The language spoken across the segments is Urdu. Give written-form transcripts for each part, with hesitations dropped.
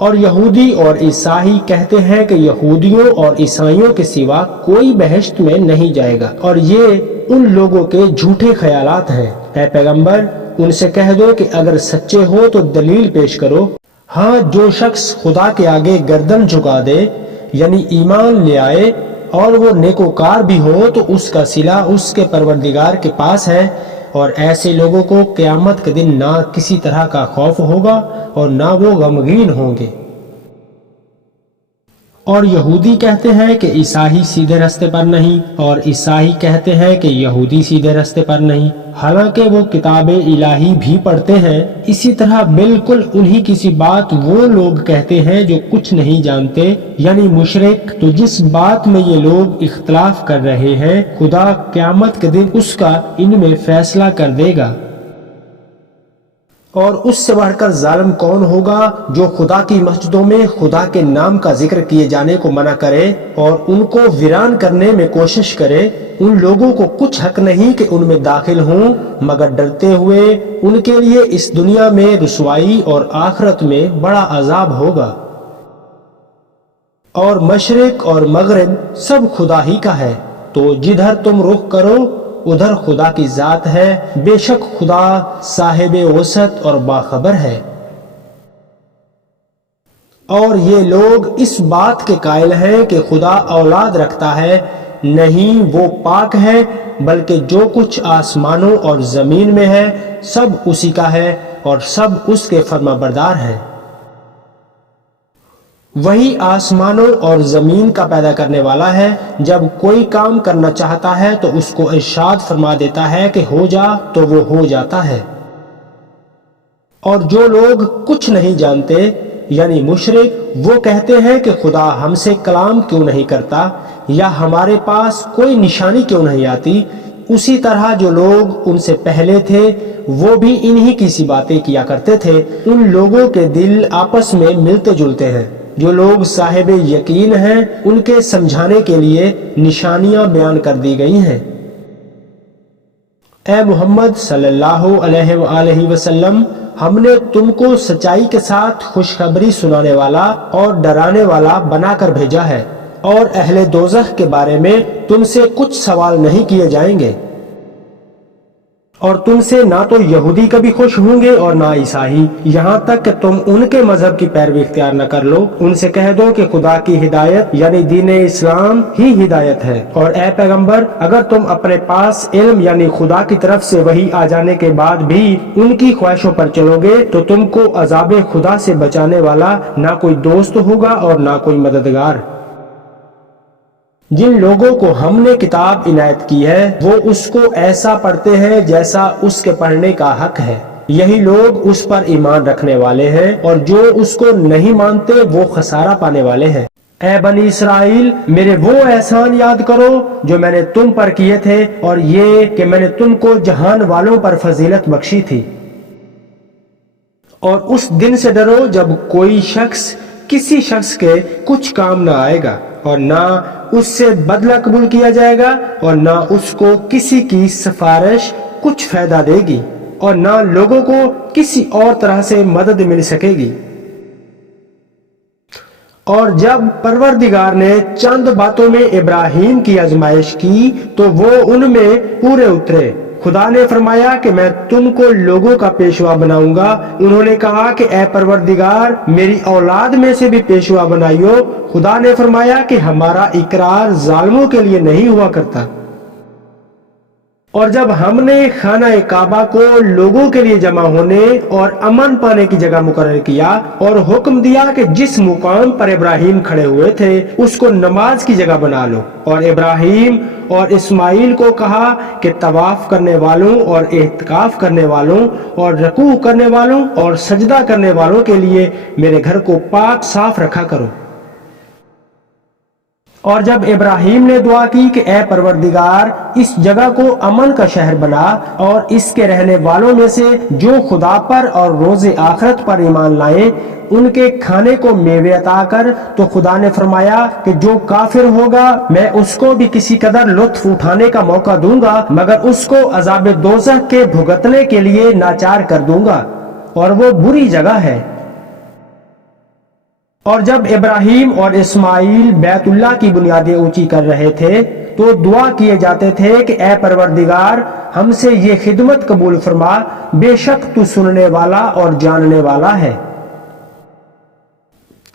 اور یہودی اور عیسائی کہتے ہیں کہ یہودیوں اور عیسائیوں کے سوا کوئی بہشت میں نہیں جائے گا، اور یہ ان لوگوں کے جھوٹے خیالات ہیں۔ اے پیغمبر، ان سے کہہ دو کہ اگر سچے ہو تو دلیل پیش کرو۔ ہاں، جو شخص خدا کے آگے گردن جھکا دے، یعنی ایمان لے آئے، اور وہ نیکوکار بھی ہو، تو اس کا صلہ اس کے پروردگار کے پاس ہے، اور ایسے لوگوں کو قیامت کے دن نہ کسی طرح کا خوف ہوگا اور نہ وہ غمگین ہوں گے۔ اور یہودی کہتے ہیں کہ عیسائی سیدھے راستے پر نہیں، اور عیسائی کہتے ہیں کہ یہودی سیدھے راستے پر نہیں، حالانکہ وہ کتاب الہی بھی پڑھتے ہیں۔ اسی طرح بالکل انہی کسی بات وہ لوگ کہتے ہیں جو کچھ نہیں جانتے، یعنی مشرک۔ تو جس بات میں یہ لوگ اختلاف کر رہے ہیں، خدا قیامت کے دن اس کا ان میں فیصلہ کر دے گا۔ اور اس سے بڑھ کر ظالم کون ہوگا جو خدا کی مسجدوں میں خدا کے نام کا ذکر کیے جانے کو منع کرے اور ان کو ویران کرنے میں کوشش کرے۔ ان لوگوں کو کچھ حق نہیں کہ ان میں داخل ہوں، مگر ڈرتے ہوئے ان کے لیے اس دنیا میں رسوائی اور آخرت میں بڑا عذاب ہوگا۔ اور مشرق اور مغرب سب خدا ہی کا ہے، تو جدھر تم رخ کرو ادھر خدا کی ذات ہے، بے شک خدا صاحب وسعت اور باخبر ہے۔ اور یہ لوگ اس بات کے قائل ہیں کہ خدا اولاد رکھتا ہے، نہیں، وہ پاک ہے، بلکہ جو کچھ آسمانوں اور زمین میں ہے سب اسی کا ہے اور سب اس کے فرما بردار ہیں۔ وہی آسمانوں اور زمین کا پیدا کرنے والا ہے، جب کوئی کام کرنا چاہتا ہے تو اس کو ارشاد فرما دیتا ہے کہ ہو جا، تو وہ ہو جاتا ہے۔ اور جو لوگ کچھ نہیں جانتے، یعنی مشرک، وہ کہتے ہیں کہ خدا ہم سے کلام کیوں نہیں کرتا، یا ہمارے پاس کوئی نشانی کیوں نہیں آتی۔ اسی طرح جو لوگ ان سے پہلے تھے وہ بھی انہی کی سی باتیں کیا کرتے تھے۔ ان لوگوں کے دل آپس میں ملتے جلتے ہیں۔ جو لوگ صاحب یقین ہیں ان کے سمجھانے کے لیے نشانیاں بیان کر دی گئی ہیں۔ اے محمد صلی اللہ علیہ وآلہ وسلم، ہم نے تم کو سچائی کے ساتھ خوشخبری سنانے والا اور ڈرانے والا بنا کر بھیجا ہے، اور اہل دوزخ کے بارے میں تم سے کچھ سوال نہیں کیے جائیں گے۔ اور تم سے نہ تو یہودی کبھی خوش ہوں گے اور نہ عیسائی، یہاں تک کہ تم ان کے مذہب کی پیروی اختیار نہ کر لو۔ ان سے کہہ دو کہ خدا کی ہدایت یعنی دین اسلام ہی ہدایت ہے، اور اے پیغمبر، اگر تم اپنے پاس علم یعنی خدا کی طرف سے وحی آ جانے کے بعد بھی ان کی خواہشوں پر چلو گے تو تم کو عذاب خدا سے بچانے والا نہ کوئی دوست ہوگا اور نہ کوئی مددگار۔ جن لوگوں کو ہم نے کتاب عنایت کی ہے وہ اس کو ایسا پڑھتے ہیں جیسا اس کے پڑھنے کا حق ہے، یہی لوگ اس پر ایمان رکھنے والے ہیں، اور جو اس کو نہیں مانتے وہ خسارہ پانے والے ہیں۔ اے بنی اسرائیل، میرے وہ احسان یاد کرو جو میں نے تم پر کیے تھے، اور یہ کہ میں نے تم کو جہان والوں پر فضیلت بخشی تھی۔ اور اس دن سے ڈرو جب کوئی شخص کسی شخص کے کچھ کام نہ آئے گا، اور نہ اس سے بدلہ قبول کیا جائے گا، اور نہ اس کو کسی کی سفارش کچھ فائدہ دے گی، اور نہ لوگوں کو کسی اور طرح سے مدد مل سکے گی۔ اور جب پروردگار نے چند باتوں میں ابراہیم کی آزمائش کی تو وہ ان میں پورے اترے۔ خدا نے فرمایا کہ میں تم کو لوگوں کا پیشوا بناؤں گا۔ انہوں نے کہا کہ اے پروردگار، میری اولاد میں سے بھی پیشوا بنائیو۔ خدا نے فرمایا کہ ہمارا اقرار ظالموں کے لیے نہیں ہوا کرتا۔ اور جب ہم نے خانہ کعبہ کو لوگوں کے لیے جمع ہونے اور امن پانے کی جگہ مقرر کیا اور حکم دیا کہ جس مقام پر ابراہیم کھڑے ہوئے تھے اس کو نماز کی جگہ بنا لو، اور ابراہیم اور اسماعیل کو کہا کہ طواف کرنے والوں اور اعتکاف کرنے والوں اور رکوع کرنے والوں اور سجدہ کرنے والوں کے لیے میرے گھر کو پاک صاف رکھا کرو۔ اور جب ابراہیم نے دعا کی کہ اے پروردگار، اس جگہ کو امن کا شہر بنا، اور اس کے رہنے والوں میں سے جو خدا پر اور روز آخرت پر ایمان لائیں ان کے کھانے کو میوے عطا کر، تو خدا نے فرمایا کہ جو کافر ہوگا میں اس کو بھی کسی قدر لطف اٹھانے کا موقع دوں گا، مگر اس کو عذاب دوزخ کے بھگتنے کے لیے ناچار کر دوں گا، اور وہ بری جگہ ہے۔ اور جب ابراہیم اور اسماعیل بیت اللہ کی بنیادیں اونچی کر رہے تھے تو دعا کیے جاتے تھے کہ اے پروردگار ہم سے یہ خدمت قبول فرما، بے شک تو سننے والا اور جاننے والا ہے۔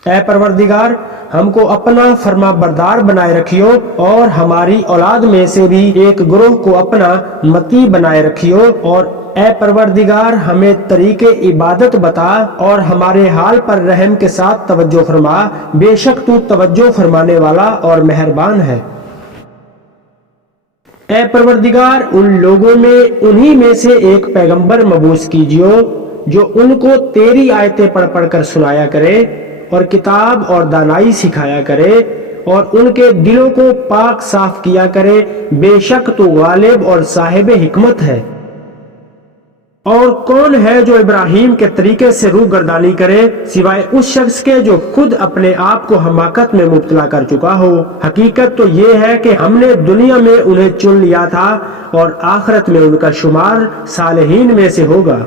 اے پروردگار ہم کو اپنا فرما بردار بنائے رکھیو اور ہماری اولاد میں سے بھی ایک گروہ کو اپنا متی بنائے رکھیو، اور اے پروردگار ہمیں طریق عبادت بتا اور ہمارے حال پر رحم کے ساتھ توجہ فرما، بے شک تو توجہ فرمانے والا اور مہربان ہے۔ اے پروردگار ان لوگوں میں انہی میں سے ایک پیغمبر مبعوث کیجیو جو ان کو تیری آیتیں پڑھ پڑھ کر سنایا کرے اور کتاب اور دانائی سکھایا کرے اور ان کے دلوں کو پاک صاف کیا کرے، بے شک تو غالب اور صاحب حکمت ہے۔ اور کون ہے جو ابراہیم کے طریقے سے روح گردانی کرے سوائے اس شخص کے جو خود اپنے آپ کو حماقت میں مبتلا کر چکا ہو؟ حقیقت تو یہ ہے کہ ہم نے دنیا میں انہیں چن لیا تھا اور آخرت میں ان کا شمار صالحین میں سے ہوگا۔